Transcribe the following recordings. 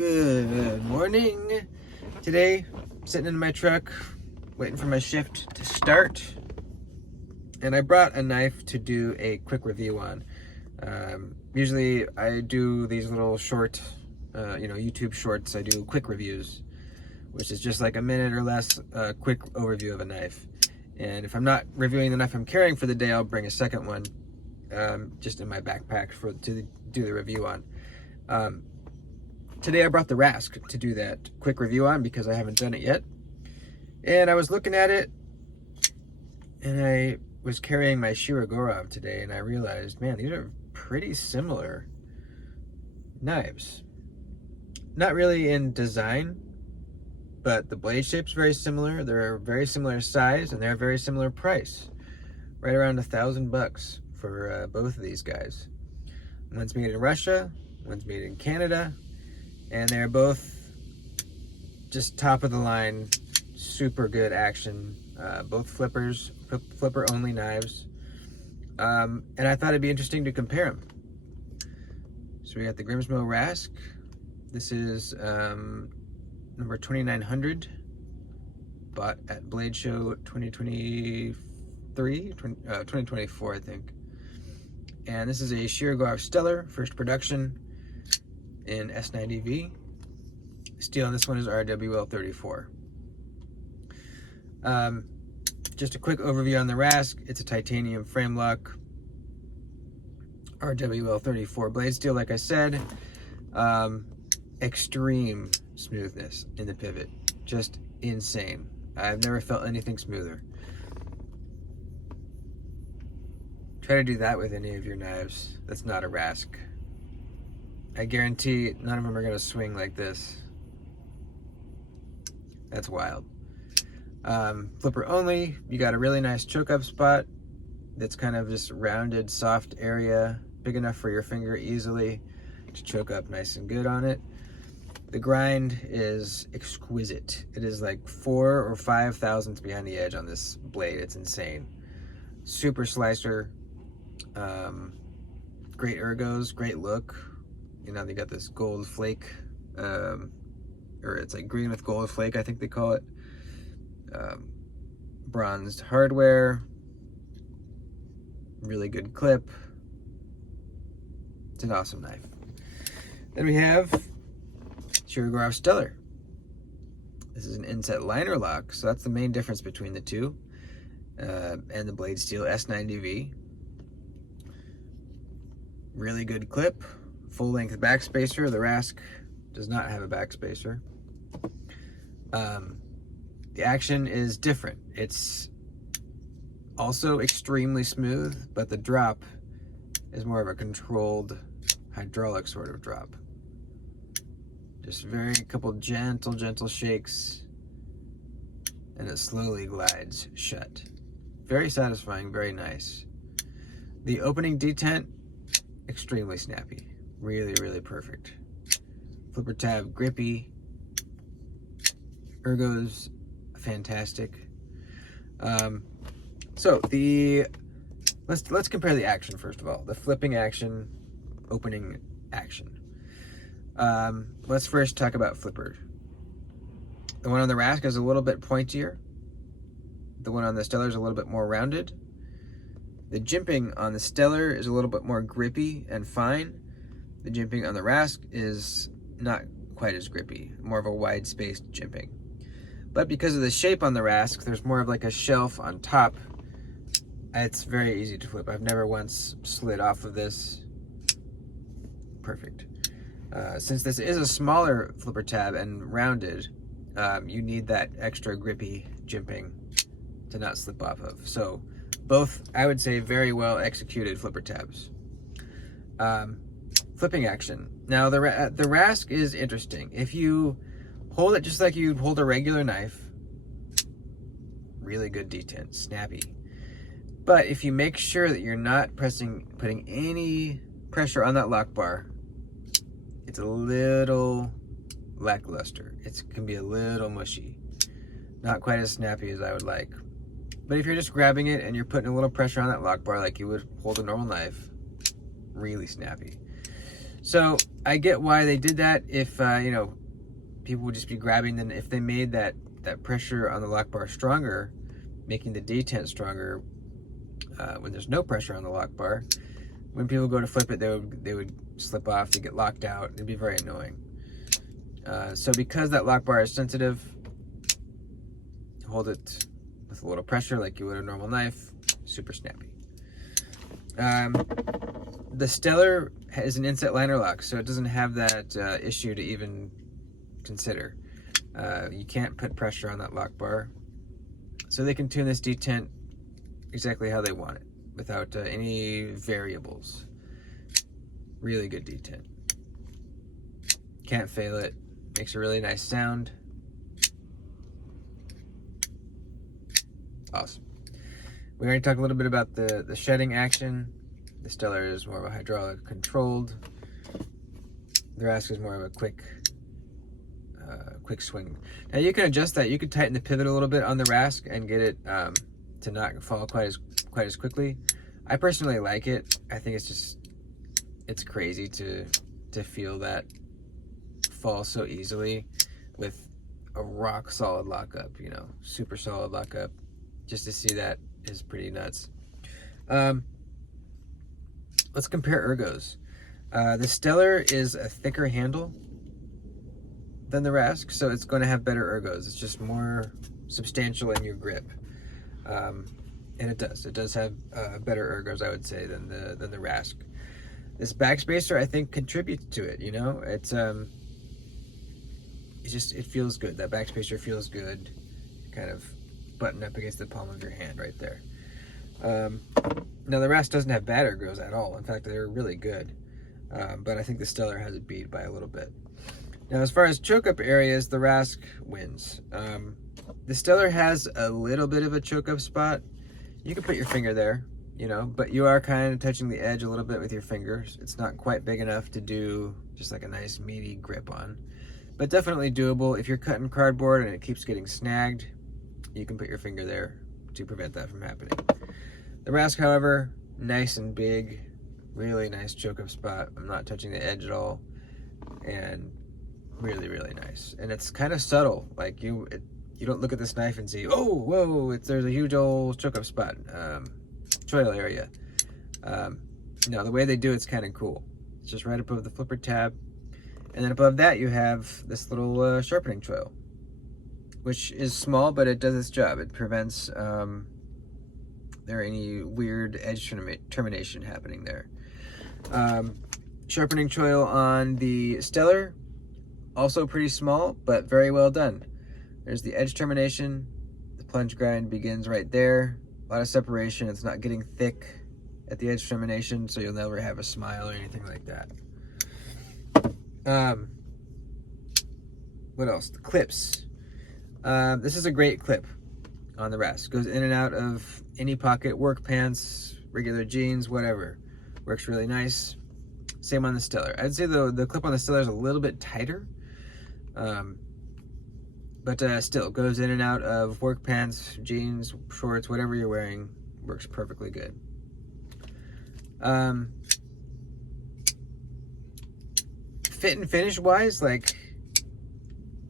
Good morning. Today, sitting in my truck, waiting for my shift to start. And I brought a knife to do a quick review on. Usually I do these little short, YouTube shorts. I do quick reviews, which is just like a minute or less, quick overview of a knife. And if I'm not reviewing the knife I'm carrying for the day, I'll bring a second one, just in my backpack to do the review on. Today I brought the Rasque to do that quick review on because I haven't done it yet. And I was looking at it, and I was carrying my Shirogorov today, and I realized, man, these are pretty similar knives. Not really in design, but the blade shape's very similar. They're a very similar size, and they're a very similar price. Right around $1,000 for both of these guys. One's made in Russia, one's made in Canada, and they're both just top of the line, super good action. Both flipper only knives. And I thought it'd be interesting to compare them. So we got the Grimsmo Rasque. This is number 2900, bought at Blade Show 2024, I think. And this is a Shiragorov Stellar, first production in S90V. Steel on this one is RWL34. Just a quick overview on the Rasque. It's a titanium frame lock, RWL34 blade steel, like I said. Extreme smoothness in the pivot, just insane. I've never felt anything smoother. Try to do that with any of your knives that's not a Rasque. I guarantee none of them are going to swing like this. That's wild. Flipper only, you got a really nice choke up spot that's kind of this rounded, soft area, big enough for your finger easily to choke up nice and good on it. The grind is exquisite. It is like 4 or 5 thousandths behind the edge on this blade. It's insane. Super slicer. Great ergos, great look. You know, they got this gold flake, or it's like green with gold flake, I think they call it. Bronzed hardware, really good clip. It's an awesome knife. Then we have Shiragorov Stellar. This is an inset liner lock, so that's the main difference between the two, and the blade steel S90V. Really good clip, full length backspacer. The Rasque does not have a backspacer. The action is different. It's also extremely smooth, but the drop is more of a controlled hydraulic sort of drop. Just couple gentle shakes, and it slowly glides shut. Very satisfying, very nice. The opening detent, extremely snappy. Really perfect. Flipper tab, grippy. Ergos, fantastic. So let's compare the action first of all. The flipping action, opening action. Let's first talk about flipper. The one on the Rasque is a little bit pointier. The one on the Stellar is a little bit more rounded. The jimping on the Stellar is a little bit more grippy and fine. The jimping on the Rasque is not quite as grippy, more of a wide-spaced jimping. But because of the shape on the Rasque, there's more of like a shelf on top. It's very easy to flip. I've never once slid off of this. Perfect. Since this is a smaller flipper tab and rounded, you need that extra grippy jimping to not slip off of. So both, I would say, very well executed flipper tabs. Flipping action. Now the Rasque is interesting. If you hold it just like you'd hold a regular knife, really good detent, snappy. But if you make sure that you're not putting any pressure on that lock bar, it's a little lackluster. It can be a little mushy. Not quite as snappy as I would like. But if you're just grabbing it and you're putting a little pressure on that lock bar like you would hold a normal knife, really snappy. So I get why they did that. If you know, people would just be grabbing, then if they made that pressure on the lock bar stronger, making the detent stronger, when there's no pressure on the lock bar, when people go to flip it, they would slip off, they get locked out. It'd be very annoying. So because that lock bar is sensitive, hold it with a little pressure like you would a normal knife. Super snappy. The Stellar has an inset liner lock, so it doesn't have that issue to even consider. You can't put pressure on that lock bar, so they can tune this detent exactly how they want it without any variables. Really good detent. Can't fail it. Makes a really nice sound. Awesome. We already talked a little bit about the shedding action. The Stellar is more of a hydraulic controlled. The Rasque is more of a quick swing. Now you can adjust that. You could tighten the pivot a little bit on the Rasque and get it to not fall quite as quickly. I personally like it. I think it's crazy to feel that fall so easily with a rock solid lockup, you know, super solid lockup. Just to see that is pretty nuts. Let's compare ergos. The Stellar is a thicker handle than the Rasque, so it's going to have better ergos. It's just more substantial in your grip, and it does have better ergos, I would say, than the Rasque. This backspacer, I think, contributes to it. You know, it feels good. That backspacer feels good, kind of button up against the palm of your hand right there. Now the Rasque doesn't have bad ergos at all. In fact, they're really good. But I think the Stellar has it beat by a little bit. Now, as far as choke up areas, the Rasque wins. The Stellar has a little bit of a choke up spot. You can put your finger there, you know, but you are kind of touching the edge a little bit with your fingers. It's not quite big enough to do just like a nice meaty grip on, but definitely doable. If you're cutting cardboard and it keeps getting snagged, you can put your finger there to prevent that from happening. The Rasque, however, nice and big, really nice choke up spot. I'm not touching the edge at all, and really, really nice. And it's kind of subtle. Like you don't look at this knife and see, oh, whoa, there's a huge old choke up spot, choil area. No, the way they do it's kind of cool. It's just right above the flipper tab, and then above that you have this little sharpening choil, which is small, but it does its job. It prevents there any weird edge termination happening there. Sharpening choil on the Stellar, also pretty small, but very well done. There's the edge termination. The plunge grind begins right there. A lot of separation. It's not getting thick at the edge termination, so you'll never have a smile or anything like that. What else? The clips. This is a great clip on the Rasque. Goes in and out of any pocket, work pants, regular jeans, whatever. Works really nice. Same on the Stellar. I'd say the clip on the Stellar is a little bit tighter, but still goes in and out of work pants, jeans, shorts, whatever you're wearing. Works perfectly good. Fit and finish wise, like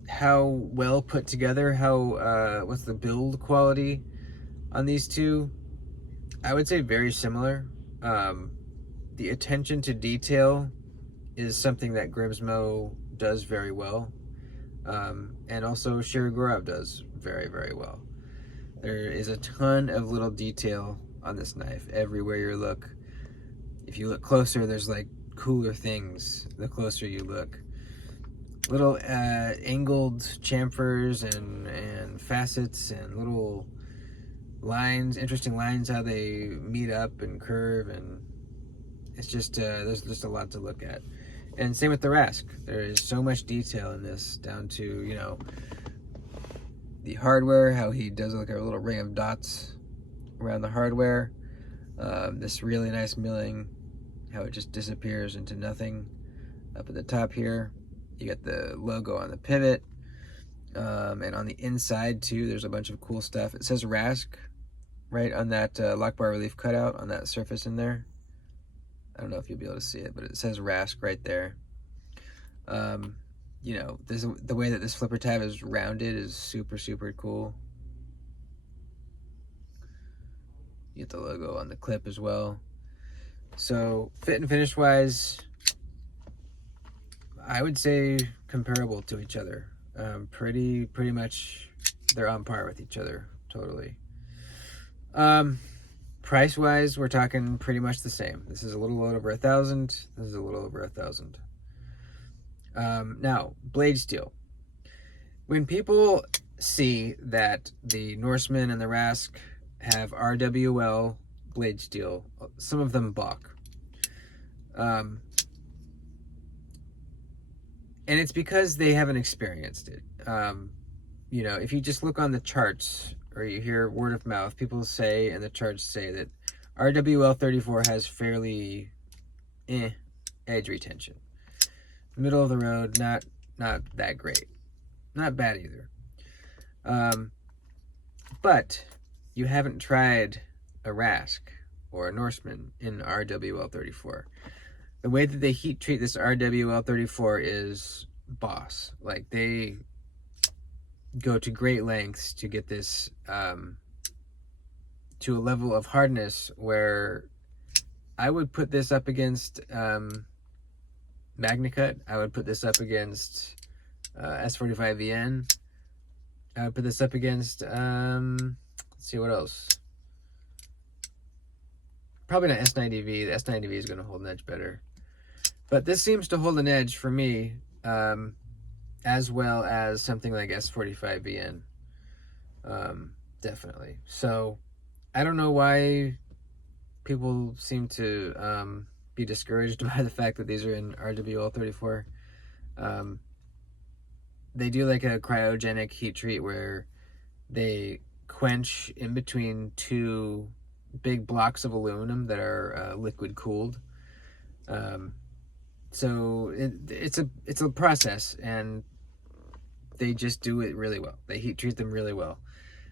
how well put together, how what's the build quality on these two? I would say very similar. The attention to detail is something that Grimsmo does very well, and also Shiragorov does very, very well. There is a ton of little detail on this knife everywhere you look. If you look closer, there's like cooler things the closer you look. Little angled chamfers and facets and little lines, interesting lines, how they meet up and curve, and it's just there's just a lot to look at. And same with the Rasque. There is so much detail in this, down to, you know, the hardware, how he does like a little ring of dots around the hardware. This really nice milling, how it just disappears into nothing. Up at the top here, you got the logo on the pivot, and on the inside too, there's a bunch of cool stuff. It says Rasque right on that lock bar relief cutout on that surface in there. I don't know if you'll be able to see it, but it says Rasque right there. You know, the way that this flipper tab is rounded is super, super cool. You get the logo on the clip as well. So fit and finish wise, I would say comparable to each other. Pretty much they're on par with each other, totally. Price wise, we're talking pretty much the same. This is a little over $1,000. This is a little over $1,000. Now, blade steel. When people see that the Norseman and the Rasque have RWL blade steel, some of them balk. And it's because they haven't experienced it. You know, if you just look on the charts or you hear word of mouth, people say, and the charts say that RWL 34 has fairly edge retention. Middle of the road, not that great. Not bad either. But you haven't tried a Rasque or a Norseman in RWL 34. The way that they heat treat this RWL 34 is boss. Like, they go to great lengths to get this to a level of hardness where I would put this up against MagnaCut. I would put this up against S45VN. I would put this up against, let's see what else. Probably not S90V. The S90V is going to hold an edge better. But this seems to hold an edge for me, as well as something like S45VN. Definitely. So, I don't know why people seem to be discouraged by the fact that these are in RWL 34. They do like a cryogenic heat treat where they quench in between two big blocks of aluminum that are liquid cooled. So it's a process, and they just do it really well. They heat treat them really well.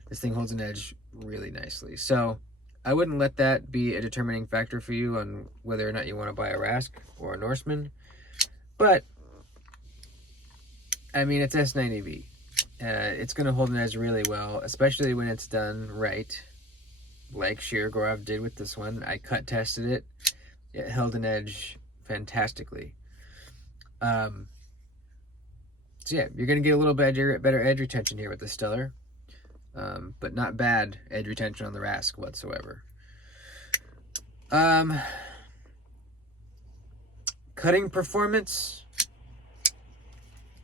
This thing holds an edge really nicely. So I wouldn't let that be a determining factor for you on whether or not you want to buy a Rasque or a Norseman. But I mean, it's S90V. It's going to hold an edge really well, especially when it's done right, like Shiragorov did with this one. I cut tested it. It held an edge fantastically. So yeah, you're going to get a little better edge retention here with the Stellar, but not bad edge retention on the Rasque whatsoever. Cutting performance.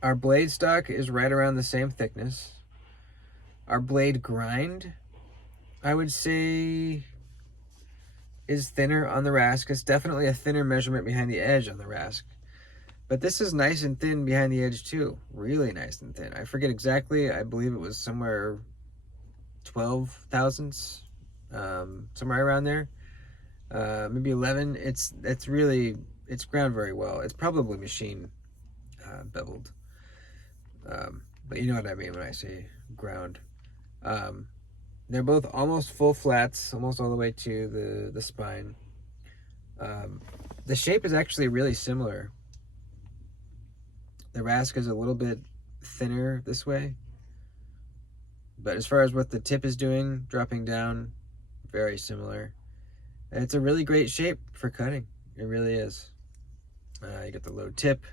Our blade stock is right around the same thickness. Our blade grind, I would say, is thinner on the Rasque. It's definitely a thinner measurement behind the edge on the Rasque. But this is nice and thin behind the edge too. Really nice and thin. I forget exactly. I believe it was somewhere 12 thousandths, somewhere around there. Maybe 11. It's ground very well. It's probably machine beveled. But you know what I mean when I say ground. They're both almost full flats, almost all the way to the spine. The shape is actually really similar. The Rasque is a little bit thinner this way, but as far as what the tip is doing, dropping down, very similar. And it's a really great shape for cutting. It really is. You get the low tip,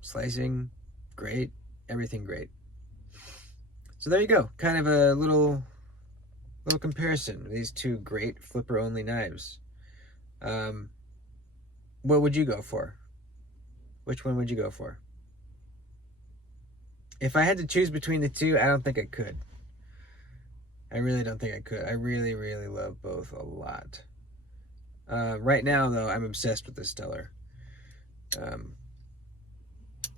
slicing, great, everything great. So there you go, kind of a little comparison of these two great flipper only knives. What would you go for? Which one would you go for? If I had to choose between the two, I don't think I could. I really don't think I could. I really, really love both a lot. Right now, though, I'm obsessed with the Stellar.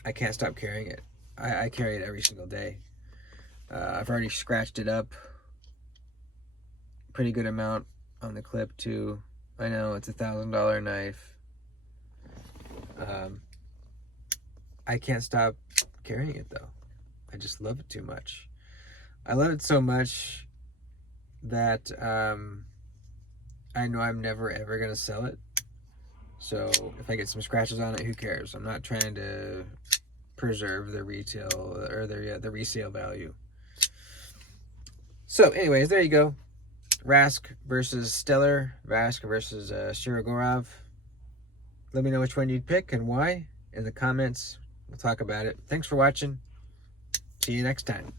I can't stop carrying it. I carry it every single day. I've already scratched it up. Pretty good amount on the clip, too. I know, it's $1,000 knife. I can't stop carrying it, though. I just love it too much. I love it so much that I know I'm never, ever going to sell it. So if I get some scratches on it, who cares? I'm not trying to preserve the retail or the resale value. So anyways, there you go. Rasque versus Stellar, Rasque versus Shirogorov. Let me know which one you'd pick and why in the comments. We'll talk about it. Thanks for watching. See you next time.